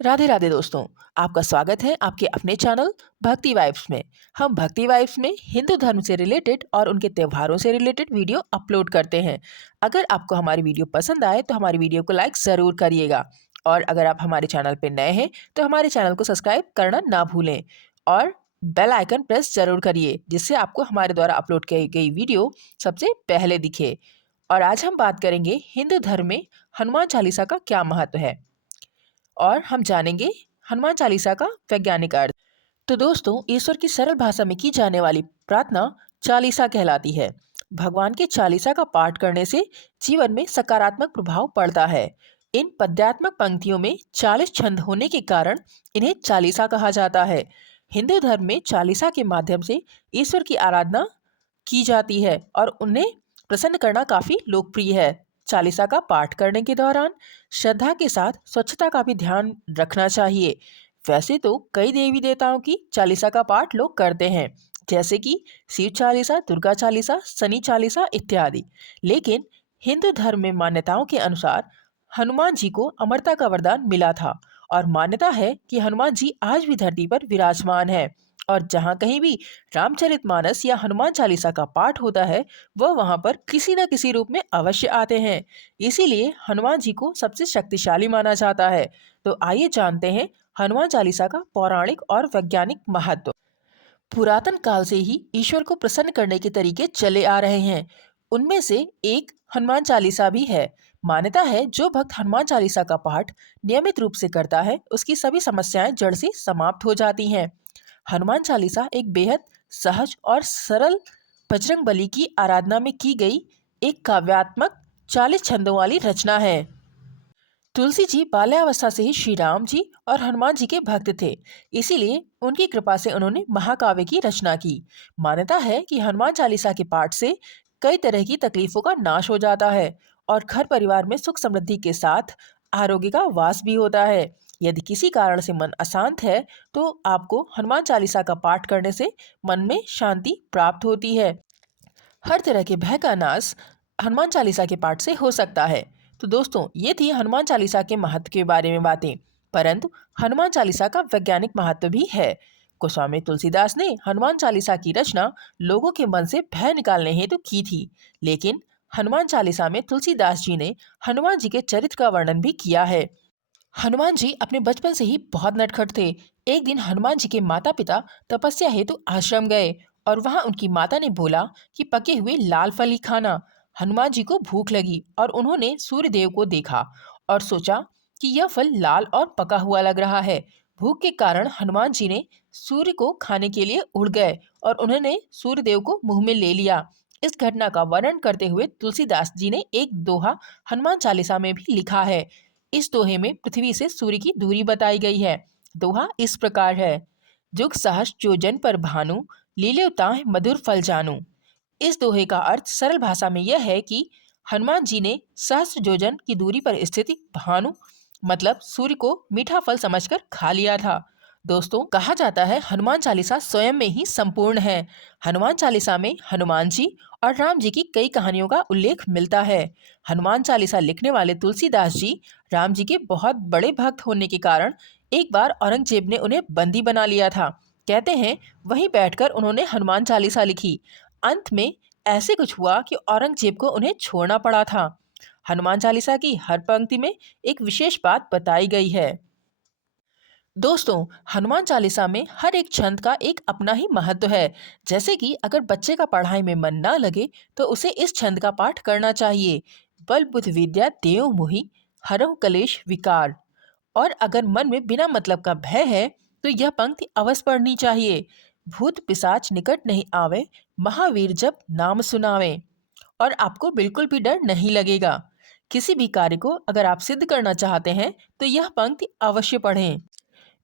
राधे राधे दोस्तों। आपका स्वागत है आपके अपने चैनल भक्ति वाइब्स में। हम भक्ति वाइब्स में हिंदू धर्म से रिलेटेड और उनके त्योहारों से रिलेटेड वीडियो अपलोड करते हैं। अगर आपको हमारी वीडियो पसंद आए तो हमारी वीडियो को लाइक ज़रूर करिएगा, और अगर आप हमारे चैनल पर नए हैं तो हमारे चैनल को सब्सक्राइब करना ना भूलें और बेल आइकन प्रेस जरूर करिए, जिससे आपको हमारे द्वारा अपलोड की गई वीडियो सबसे पहले दिखे। और आज हम बात करेंगे हिंदू धर्म में हनुमान चालीसा का क्या महत्व है, और हम जानेंगे हनुमान चालीसा का वैज्ञानिक अर्थ। तो दोस्तों, ईश्वर की सरल भाषा में की जाने वाली प्रार्थना चालीसा कहलाती है। भगवान के चालीसा का पाठ करने से जीवन में सकारात्मक प्रभाव पड़ता है। इन पद्यात्मक पंक्तियों में 40 छंद होने के कारण इन्हें चालीसा कहा जाता है। हिंदू धर्म में चालीसा के माध्यम से ईश्वर की आराधना की जाती है और उन्हें प्रसन्न करना काफी लोकप्रिय है। चालीसा का पाठ करने के दौरान श्रद्धा के साथ स्वच्छता का भी ध्यान रखना चाहिए। वैसे तो कई देवी देवताओं की चालीसा का पाठ लोग करते हैं, जैसे कि शिव चालीसा, दुर्गा चालीसा, शनि चालीसा इत्यादि। लेकिन हिंदू धर्म में मान्यताओं के अनुसार हनुमान जी को अमरता का वरदान मिला था, और मान्यता है कि हनुमान जी आज भी धरती पर विराजमान है। और जहाँ कहीं भी रामचरितमानस या हनुमान चालीसा का पाठ होता है, वह वहाँ पर किसी न किसी रूप में अवश्य आते हैं। इसीलिए हनुमान जी को सबसे शक्तिशाली माना जाता है। तो आइए जानते हैं हनुमान चालीसा का पौराणिक और वैज्ञानिक महत्व। पुरातन काल से ही ईश्वर को प्रसन्न करने के तरीके चले आ रहे हैं। उनमें से एक हनुमान चालीसा भी है। मान्यता है जो भक्त हनुमान चालीसा का पाठ नियमित रूप से करता है, उसकी सभी समस्याएं जड़ से समाप्त हो जाती हैं। हनुमान चालीसा एक बेहद सहज और सरल बजरंगबली की आराधना में की गई एक काव्यात्मक 40 छंदों वाली रचना है। तुलसी जी बाल्यावस्था से ही श्री राम जी और हनुमान जी के भक्त थे, इसीलिए उनकी कृपा से उन्होंने महाकाव्य की रचना की। मान्यता है कि हनुमान चालीसा के पाठ से कई तरह की तकलीफों का नाश हो जाता है और घर परिवार में सुख समृद्धि के साथ आरोग्य का वास भी होता है। यदि किसी कारण से मन अशांत है तो आपको हनुमान चालीसा का पाठ करने से मन में शांति प्राप्त होती है। हर तरह के भय का नाश हनुमान चालीसा के पाठ से हो सकता है। तो दोस्तों, ये थी हनुमान चालीसा के महत्व के बारे में बातें। परंतु हनुमान चालीसा का वैज्ञानिक महत्व भी है। गोस्वामी तुलसीदास ने हनुमान चालीसा की रचना लोगों के मन से भय निकालने हेतु की थी। लेकिन हनुमान चालीसा में तुलसीदास जी ने हनुमान जी के चरित्र का वर्णन भी किया है। हनुमान जी अपने बचपन से ही बहुत नटखट थे। एक दिन हनुमान जी के माता पिता तपस्या हेतु आश्रम गए और वहां उनकी माता ने बोला कि पके हुए लाल फल ही खाना। हनुमान जी को भूख लगी और उन्होंने सूर्य देव को देखा और सोचा कि यह फल लाल और पका हुआ लग रहा है। भूख के कारण हनुमान जी ने सूर्य को खाने के लिए उड़ गए और उन्होंने सूर्य देव को मुंह में ले लिया। इस घटना का वर्णन करते हुए तुलसीदास जी ने एक दोहा हनुमान चालीसा में भी लिखा है। इस दोहे में पृथ्वी से सूर्य की दूरी बताई गई है। दोहा इस प्रकार है: जुग सहस जोजन पर भानु, लील्यो ताहि मधुर फल जानू। इस दोहे का अर्थ सरल भाषा में यह है कि हनुमान जी ने सहस्त्र योजन की दूरी पर स्थित भानु मतलब सूर्य को मीठा फल समझकर खा लिया था। दोस्तों, कहा जाता है हनुमान चालीसा स्वयं में ही संपूर्ण है। हनुमान चालीसा में हनुमान जी और राम जी की कई कहानियों का उल्लेख मिलता है। हनुमान चालीसा लिखने वाले तुलसीदास जी राम जी के बहुत बड़े भक्त होने के कारण एक बार औरंगजेब ने उन्हें बंदी बना लिया था। कहते हैं वहीं बैठकर उन्होंने हनुमान चालीसा लिखी। अंत में ऐसे कुछ हुआ कि औरंगजेब को उन्हें छोड़ना पड़ा था। हनुमान चालीसा की हर पंक्ति में एक विशेष बात बताई गई है। दोस्तों, हनुमान चालीसा में हर एक छंद का एक अपना ही महत्व है। जैसे कि अगर बच्चे का पढ़ाई में मन ना लगे तो उसे इस छंद का पाठ करना चाहिए: बल बुद्ध विद्या देव मोहि, हरहु कलेश विकार। और अगर मन में बिना मतलब का भय है तो यह पंक्ति अवश्य पढ़नी चाहिए: भूत पिशाच निकट नहीं आवे, महावीर जब नाम सुनावे। और आपको बिल्कुल भी डर नहीं लगेगा। किसी भी कार्य को अगर आप सिद्ध करना चाहते हैं तो यह पंक्ति अवश्य पढ़ें: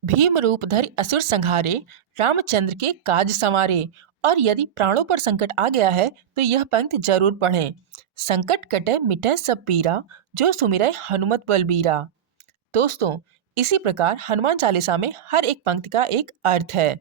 भीम रूप धरि असुर संहारे, रामचंद्र के काज संवारे। और यदि प्राणों पर संकट आ गया है तो यह पंक्ति जरूर पढ़ें: संकट कटे मिटे सब पीरा, जो सुमिरै हनुमत बलबीरा। दोस्तों, इसी प्रकार हनुमान चालीसा में हर एक पंक्ति का एक अर्थ है।